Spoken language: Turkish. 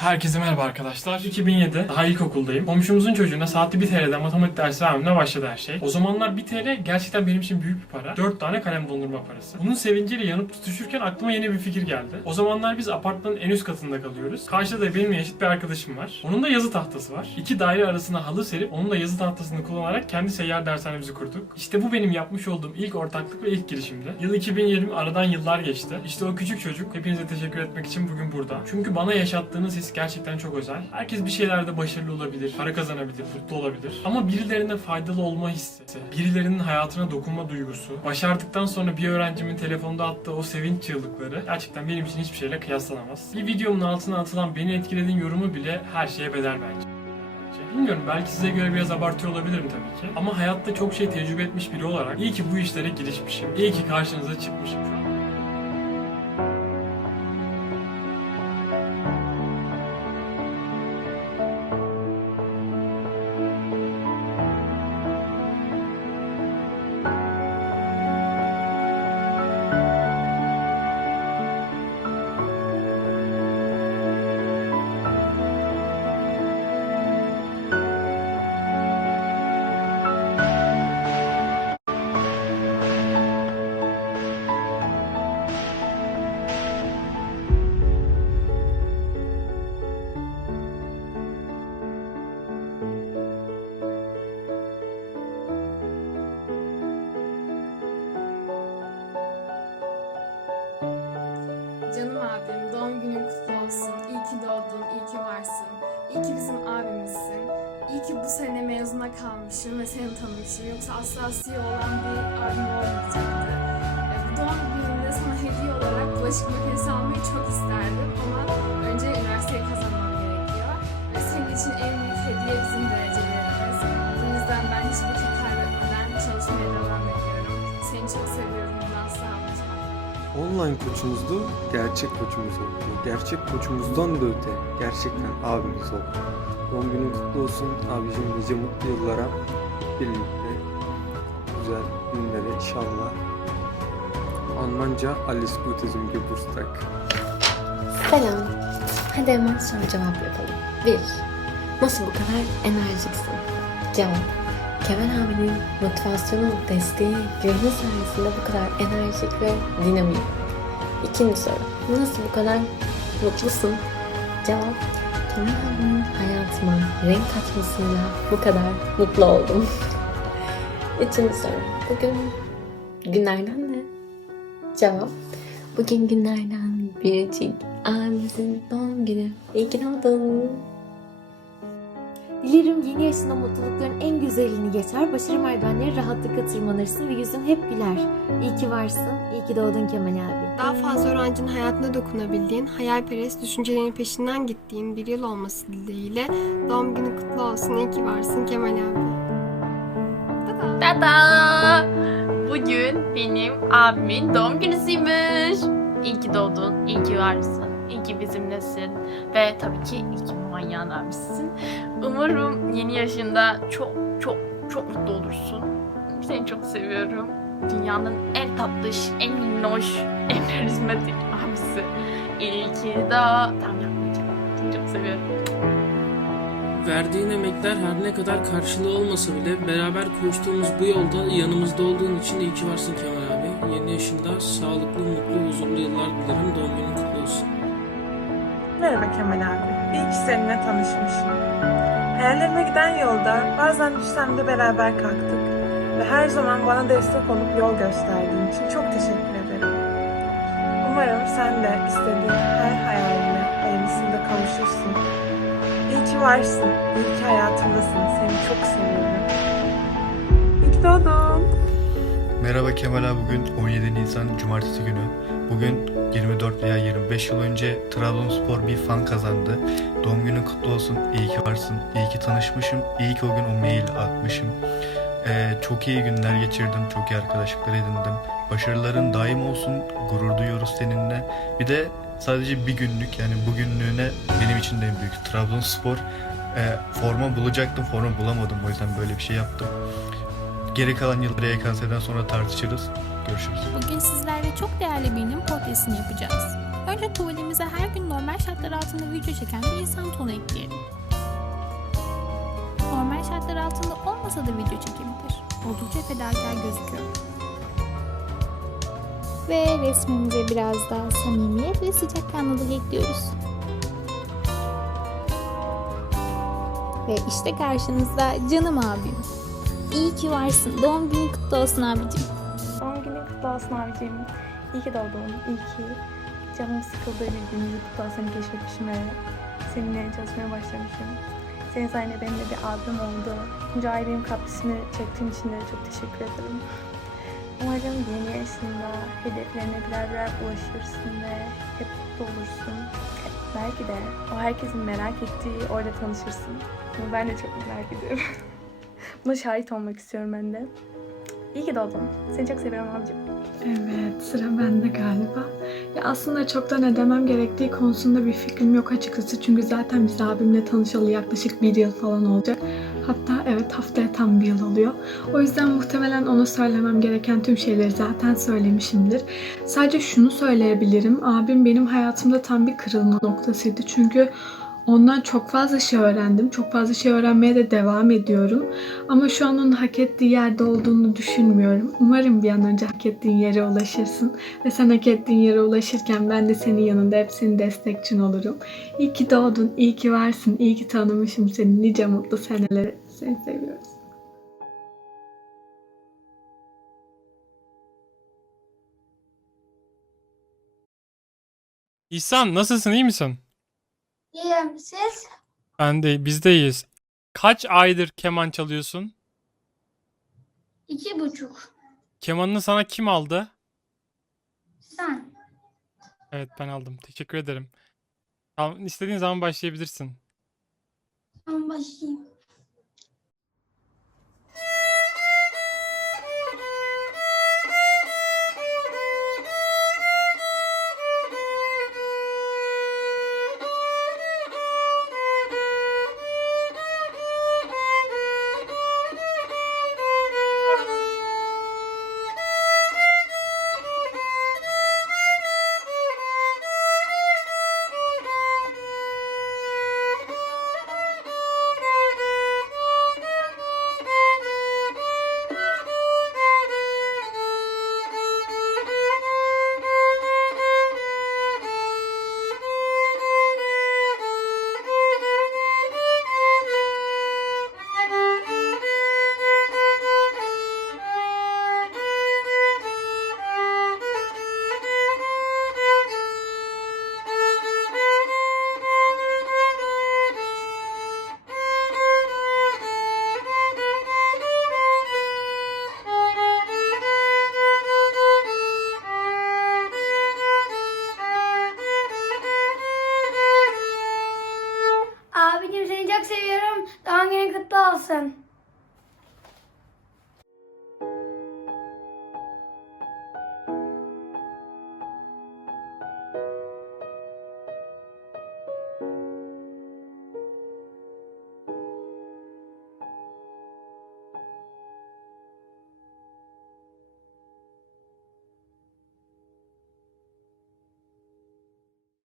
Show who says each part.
Speaker 1: Herkese merhaba arkadaşlar. 2007. Daha ilkokuldayım. Komşumuzun çocuğuna saatli 1 TL'den matematik dersi vermemle başladı her şey. O zamanlar 1 TL gerçekten benim için büyük bir para. 4 tane kalem dondurma parası. Bunun sevinciyle yanıp tutuşurken aklıma yeni bir fikir geldi. O zamanlar biz apartmanın en üst katında kalıyoruz. Karşıda da benim yaşıt bir arkadaşım var. Onun da yazı tahtası var. İki daire arasına halı serip onun da yazı tahtasını kullanarak kendi seyyar dershanemizi kurduk. İşte bu benim yapmış olduğum ilk ortaklık ve ilk girişimdi. Yıl 2020 aradan yıllar geçti. İşte o küçük çocuk hepinize teşekkür etmek için bugün burada. Çünkü bana yaşattığınız his gerçekten çok özel. Herkes bir şeylerde başarılı olabilir, para kazanabilir, mutlu olabilir. Ama birilerine faydalı olma hissi, birilerinin hayatına dokunma duygusu, başardıktan sonra bir öğrencimin telefonda attığı o sevinç çığlıkları gerçekten benim için hiçbir şeyle kıyaslanamaz. Bir videomun altına atılan beni etkilediğin yorumu bile her şeye bedel bence. Bilmiyorum belki size göre biraz abartıyor olabilirim tabii ki. Ama hayatta çok şey tecrübe etmiş biri olarak iyi ki bu işlere girişmişim. İyi ki karşınıza çıkmışım.
Speaker 2: İyi ki bizim abimizsin. İyi ki bu sene mezuna kalmışım ve seni tanımışım. Yoksa asla CEO olan bir abim olmayacaktı. E, Bu doğum gününde sana hediye olarak bulaşık makinesi almayı çok isterdim ama önce üniversiteyi kazanmam gerekiyor. Ve senin için en büyük hediye bizim derecelerimiz. Bu yüzden ben hiç
Speaker 3: Online koçumuzdu, gerçek koçumuz oldu. Gerçek koçumuzdan da öte, gerçekten abimiz oldu. Doğum günün kutlu olsun abicim nice mutlu yıllara birlikte güzel günlere inşallah. Almanca Alles Gute zum Geburtstag.
Speaker 4: Selam. Hadi hemen soru cevap yapalım. 1. Nasıl bu kadar enerjiksin? Cevap. Kemal abinin motivasyonu, desteği, güveni sayesinde bu kadar enerjik ve dinamik. İkinci soru. Nasıl bu kadar mutlusun? Cevap. Kemal abinin hayatıma renk katmasıyla bu kadar mutlu oldum. Üçüncü soru. Bugün günlerden ne? Cevap. Bugün günlerden biricik abimizin doğum günü. İyi ki doğdun.
Speaker 5: Dilerim yeni yaşında mutlulukların en güzelini geçer, başarı merdivenleri rahatlıkla tırmanırsın ve yüzün hep güler. İyi ki varsın, iyi ki doğdun Kemal abi.
Speaker 6: Daha fazla öğrencinin hayatına dokunabildiğin, hayalperest düşüncelerinin peşinden gittiğin bir yıl olması dileğiyle doğum günü kutlu olsun, iyi ki varsın Kemal abi.
Speaker 7: Tada! Bugün benim abimin doğum günüsüymüş. İyi ki doğdun, iyi ki varsın, iyi ki bizimlesin ve tabii ki iyi ki manyağın abisisin. Umarım yeni yaşında çok çok çok mutlu olursun. Seni çok seviyorum. Dünyanın en tatlış, en minnoş, en karizmatik abisi. İyi ki da... Tamam yapmayacağım. Seni çok seviyorum.
Speaker 8: Verdiğin emekler her ne kadar karşılığı olmasa bile beraber koştuğumuz bu yolda yanımızda olduğun için iyi ki varsın Kemal abi. Yeni yaşında sağlıklı, mutlu, huzurlu yıllar dilerim. Doğum günün kutlu olsun.
Speaker 9: Merhaba Kemal abi. İyi ki seninle tanışmışım. Hayallerime giden yolda bazen düşsem de beraber kalktık. Ve her zaman bana destek olup yol gösterdiğin için çok teşekkür ederim. Umarım sen de istediğin her hayaline hayırlısında kavuşursun. İyi ki varsın. İyi ki hayatımdasın. Seni çok seviyorum. İyi ki doğdun.
Speaker 10: Merhaba Kemal abi bugün 17 Nisan Cumartesi günü. Bugün 24 veya 25 yıl önce Trabzonspor bir fan kazandı. Doğum günün kutlu olsun. İyi ki varsın. İyi ki tanışmışım. İyi ki o gün o mail atmışım. Ee, çok iyi günler geçirdim. Çok iyi arkadaşlıklar edindim. Başarıların daim olsun. Gurur duyuyoruz seninle. Bir de sadece bir günlük yani bugünlüğüne benim için de en büyük Trabzonspor e, forma bulacaktım. Forma bulamadım. O yüzden böyle bir şey yaptım. Geri kalan yılları YKS'den sonra tartışırız. Görüşürüz.
Speaker 11: Bugün sizlerle çok değerli birinin portresini yapacağız. Önce tuvalimize her gün normal şartlar altında video çeken bir insan tonu ekleyelim. Normal şartlar altında olmasa da video çekebilir. Oldukça fedakar gözüküyor. Ve resmimize biraz daha samimiyet ve sıcakkanlılık ekliyoruz. Ve işte karşınızda canım abim. İyi ki varsın. Doğum günün kutlu olsun abicim.
Speaker 12: Kutlu olsun abicim. İyi ki doğdun. İyi ki canım sıkıldığı bir gün YouTube'dan seni keşfetmişim ve seninle çalışmaya başlamışım. Senin sayende benim de bir abim oldu. Bunca ailemin katkısını çektiğin için de çok teşekkür ederim. Umarım yeni yaşında hedeflerine birer birer ulaşırsın ve hep mutlu olursun. Belki de o herkesin merak ettiği orada tanışırsın. Bunu ben de çok merak ediyorum. Buna şahit olmak istiyorum ben de. İyi ki doğdun. Seni çok seviyorum abicim.
Speaker 13: Evet, sıra bende galiba. Ya aslında çoktan ödemem gerektiği konusunda bir fikrim yok açıkçası. Çünkü zaten biz abimle tanışalı yaklaşık bir yıl falan olacak. Hatta evet haftaya tam bir yıl oluyor. O yüzden muhtemelen ona söylemem gereken tüm şeyleri zaten söylemişimdir. Sadece şunu söyleyebilirim. Abim benim hayatımda tam bir kırılma noktasıydı. Çünkü ondan çok fazla şey öğrendim. Çok fazla şey öğrenmeye de devam ediyorum. Ama şu an onun hak ettiği yerde olduğunu düşünmüyorum. Umarım bir an önce hak ettiğin yere ulaşırsın. Ve sen hak ettiğin yere ulaşırken ben de senin yanında hep senin destekçin olurum. İyi ki doğdun, iyi ki varsın, iyi ki tanımışım seni. Nice mutlu senelere. Seni seviyoruz.
Speaker 1: İhsan nasılsın iyi misin?
Speaker 14: İyiyim siz?
Speaker 1: Ben de biz de iyiyiz. Kaç aydır keman çalıyorsun?
Speaker 14: İki buçuk.
Speaker 1: Kemanını sana kim aldı?
Speaker 14: Sen.
Speaker 1: Evet ben aldım. Teşekkür ederim. Tamam, istediğin zaman başlayabilirsin.
Speaker 14: Tamam başlayayım. Abicim